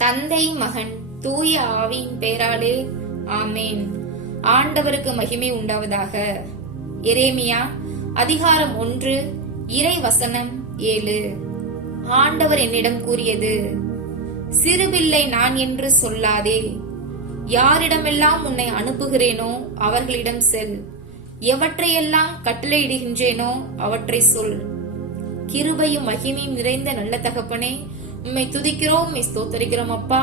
தந்தை மகன் தூய ஆவியின் பெயராலே ஆமேன். ஆண்டவருக்கு மகிமை உண்டாவதாக. எரேமியா அதிகாரம் ஒன்று இறை வசனம் ஏழு. ஆண்டவர் என்னிடம் கூறியது சிறுபிள்ளை நான் என்று சொல்லாதே. யாரிடமெல்லாம் உன்னை அனுப்புகிறேனோ அவர்களிடம் செல். எவற்றையெல்லாம் கட்டளையிடுகின்றேனோ அவற்றை சொல். கிருபையும் மகிமையும் நிறைந்த நல்ல தகப்பனே உம்மை துதிக்கிறோம் உம்மை ஸ்தோத்தரிக்கிறோம் அப்பா.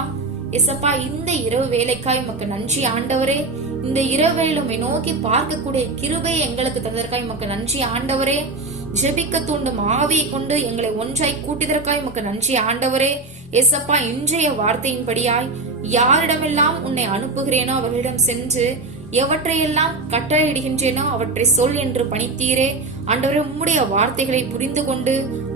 எசப்பா இந்த இரவு வேலைக்காய் உமக்கு நன்றி ஆண்டவரே. இந்த இரவு வேளையில உண்மை நோக்கி பார்க்கக்கூடிய கிருபையை எங்களுக்கு தந்ததற்காய் உமக்கு நன்றி ஆண்டவரே. ஜெபிக்க தூண்டும் ஆவியை கொண்டு எங்களை ஒன்றாய் கூட்டியதற்காய் உமக்கு நன்றி ஆண்டவரே. எசப்பா இன்றைய வார்த்தையின்படியாய் யாரிடமெல்லாம் உன்னை அனுப்புகிறேனோ அவர்களிடம் சென்று எவற்றையெல்லாம் கட்டளையிடுகின்றேனோ அவற்றை சொல் என்று பணித்தீரே. ஆண்டவரே உம்முடைய வார்த்தைகளை புரிந்து கொண்டு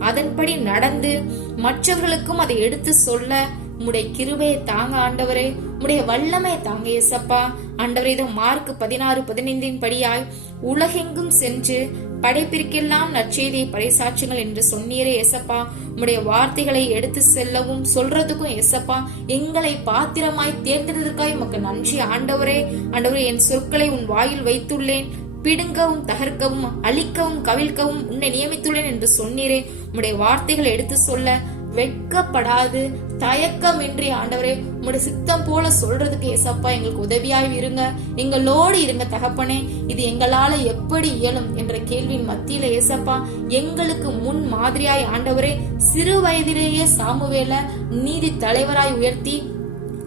அதன்படி நடந்து மற்றவர்களுக்கும் அதை எடுத்து சொல்ல உம்முடைய கிருபையை தாங்க ஆண்டவரே உம்முடைய வல்லமை தாங்க இயேசப்பா. ஆண்டவரே இதோ மார்க் பதினாறு பதினைந்தின் படியாய் உலகெங்கும் சென்று படைப்பிற்கெல்லாம் நற்செய்தியை பறைசாற்றுங்கள் என்று சொன்னீரே எசப்பா உம்முடைய வார்த்தைகளை எடுத்து செல்லவும் சொல்றதுக்கும் எசப்பா எங்களை பாத்திரமாய் தேர்ந்தெடுத்ததற்காக உமக்கு நன்றி ஆண்டவரே. ஆண்டவரே என் சொற்களை உன் வாயில் வைத்துள்ளேன். பிடுங்கவும் தகர்க்கவும் அழிக்கவும் கவிழ்க்கவும் உன்னை நியமித்துள்ளேன் என்று சொன்னீரே. உம்முடைய வார்த்தைகளை எடுத்து சொல்ல வெட்கப்படாது. தயக்கமின்றி ஆண்டவரே உம்முடைய சித்தம் போல சொல்றதுக்கு ஏசப்பா எங்களுக்கு உதவியாய் இருங்க. எங்களோடு இருங்க தகப்பனே. இது எங்களால எப்படி இயலும் என்ற கேள்வியின் மத்தியில ஏசப்பா எங்களுக்கு முன் மாதிரியாய் ஆண்டவரே சிறு வயதிலேயே சாமுவேல நீதி தலைவராய் உயர்த்தி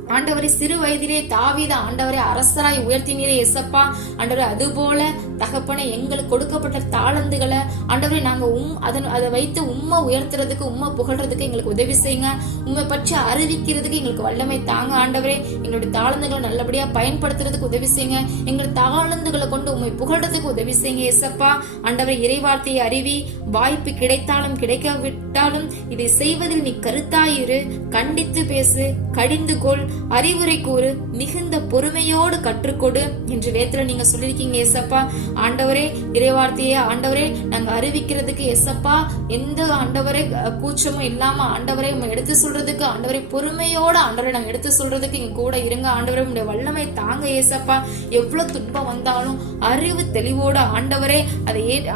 ஆண்டவரை சிறு வயதிலே தாவீத ஆண்டவரை அரசராய் உயர்த்தினீரே எசப்பா ஆண்டவரை அதுபோல தகப்பனை எங்களுக்கு கொடுக்கப்பட்ட தாளந்துகளை ஆண்டவரை நாங்க உம் அதன் அதை வைத்து உம்மை உயர்த்துறதுக்கு உம்மை புகழ்றதுக்கு எங்களுக்கு உதவி செய்யுங்க. உண்மை பற்றி அறிவிக்கிறதுக்கு எங்களுக்கு வல்லமை தாங்க ஆண்டவரே. எங்களுடைய தாளந்துகளை நல்லபடியா பயன்படுத்துறதுக்கு உதவி செய்யுங்க. எங்கள் தாளந்துகளை கொண்டு உண்மை புகழ்றதுக்கு உதவி செய்யுங்க எசப்பா ஆண்டவரை இறைவார்த்தையை அறிவி. வாய்ப்பு கிடைத்தாலும் கிடைக்காவிட்டாலும் இதை செய்வதில் நீ கருத்தாயிரு. கண்டித்து பேசு கடிந்து கொள். அறிவுரை கூறு மிகுந்த பொறுமையோடு கற்றுக்கொடு என்று வேத்துல நீங்க சொல்லியிருக்கீங்க எஸ்அப்பா ஆண்டவரே இறைவார்த்தையே ஆண்டவரே நாங்க அறிவிக்கிறதுக்கு எஸ்அப்பா எந்த ஆண்டவரை கூச்சமும் இல்லாம ஆண்டவரை எடுத்து சொல்றதுக்கு ஆண்டவரை பொறுமையோட ஆண்டவரை நாங்க எடுத்து சொல்றதுக்கு எங்க கூட இருங்க ஆண்டவரை உங்களுடைய வல்லமை தாங்க ஏசப்பா. எவ்வளவு துன்பம் வந்தாலும் அறிவு தெளிவோட ஆண்டவரே அதை ஏ-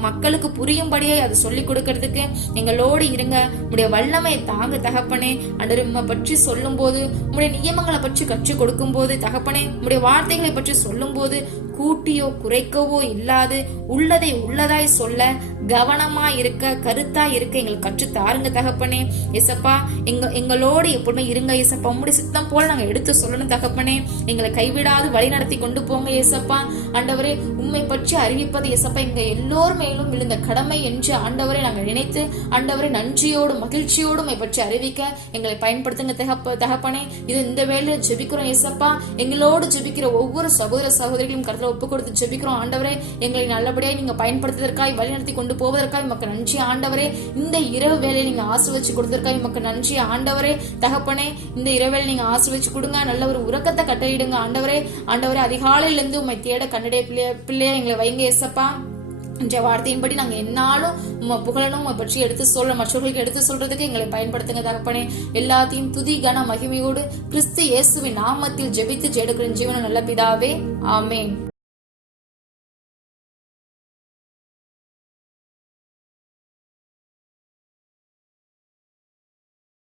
மக்களுக்கு புரியும்படியே அதை சொல்லிக் கொடுக்கறதுக்கு எங்களோடு இருங்க. உடைய வல்லமை தாங்க தகப்பனே. ஆண்டவர் பற்றி சொல்லும் போது உம்முடைய நியமங்களை பற்றி கற்றுக் கொடுக்கும் போது தகப்பனே உம்முடைய வார்த்தைகளை பற்றி சொல்லும்போது கூட்டியோ குறைக்கவோ இல்லாது உள்ளதை உள்ளதாய் சொல்ல கவனமா இருக்க கருத்தா இருக்க எங்களுக்கு கற்று தாருங்க தகப்பனே. எசப்பா எங்க எங்களோடு எப்பவுமே இருங்க ஏசப்பா. உங்களுடைய சித்தம் போல நாங்க எடுத்து சொல்லணும் தகப்பனே. எங்களை கைவிடாது வழி நடத்தி கொண்டு போங்க ஏசப்பா. ஆண்டவரே உண்மை பற்றி அறிவிப்பது எசப்பா எங்க எல்லோர் மேலும் விழுந்த கடமை என்று ஆண்டவரை நாங்கள் நினைத்து ஆண்டவரை நன்றியோடும் மகிழ்ச்சியோடு உம்மை பற்றி அறிவிக்க எங்களை பயன்படுத்துங்க தகப்ப தகப்பனே. இது இந்த வேலையில ஜெபிக்கிறோம் எசப்பா எங்களோடு ஜெபிக்கிற ஒவ்வொரு சகோதர சகோதரிகளையும் கருத்துல ஒப்பு கொடுத்து ஜெபிக்கிறோம். ஆண்டவரே எங்களை நல்லபடியாக நீங்க பயன்படுத்துவதற்காய் வழிநடத்தி கொண்டு போவதற்காய் உமக்கு நன்றி. ஆண்டவரே இந்த இரவு வேலையை நீங்க ஆசிர்வச்சு கொடுத்ததற்காய் உமக்கு நன்றி. ஆண்டவரே தகப்பனே இந்த இரவேளை நீங்க ஆசிர்வச்சு கொடுங்க. நல்ல ஒரு உறக்கத்தை கட்டையிடுங்க ஆண்டவரே ஆண்டவரே அதிகாலையில இருந்து உம்மை தேட கண்டடைய பிள்ளைய பிள்ளையா எங்களை வைங்க ஏசப்பா என்ற வார்த்தையின்படி நாங்க என்னாலும் உம்மை புகழனும் உம்மை பற்றி எடுத்து சொல்ல மற்றவர்களுக்கு எடுத்து சொல்றதுக்கு எங்களை பயன்படுத்துங்க தகப்பனே. எல்லாத்தையும் துதி கன மகிமையோடு கிறிஸ்து இயேசுவின் நாமத்தில் ஜெபித்து ஜெடுக்கிற ஜீவனம் நல்ல பிதாவே ஆமேன்.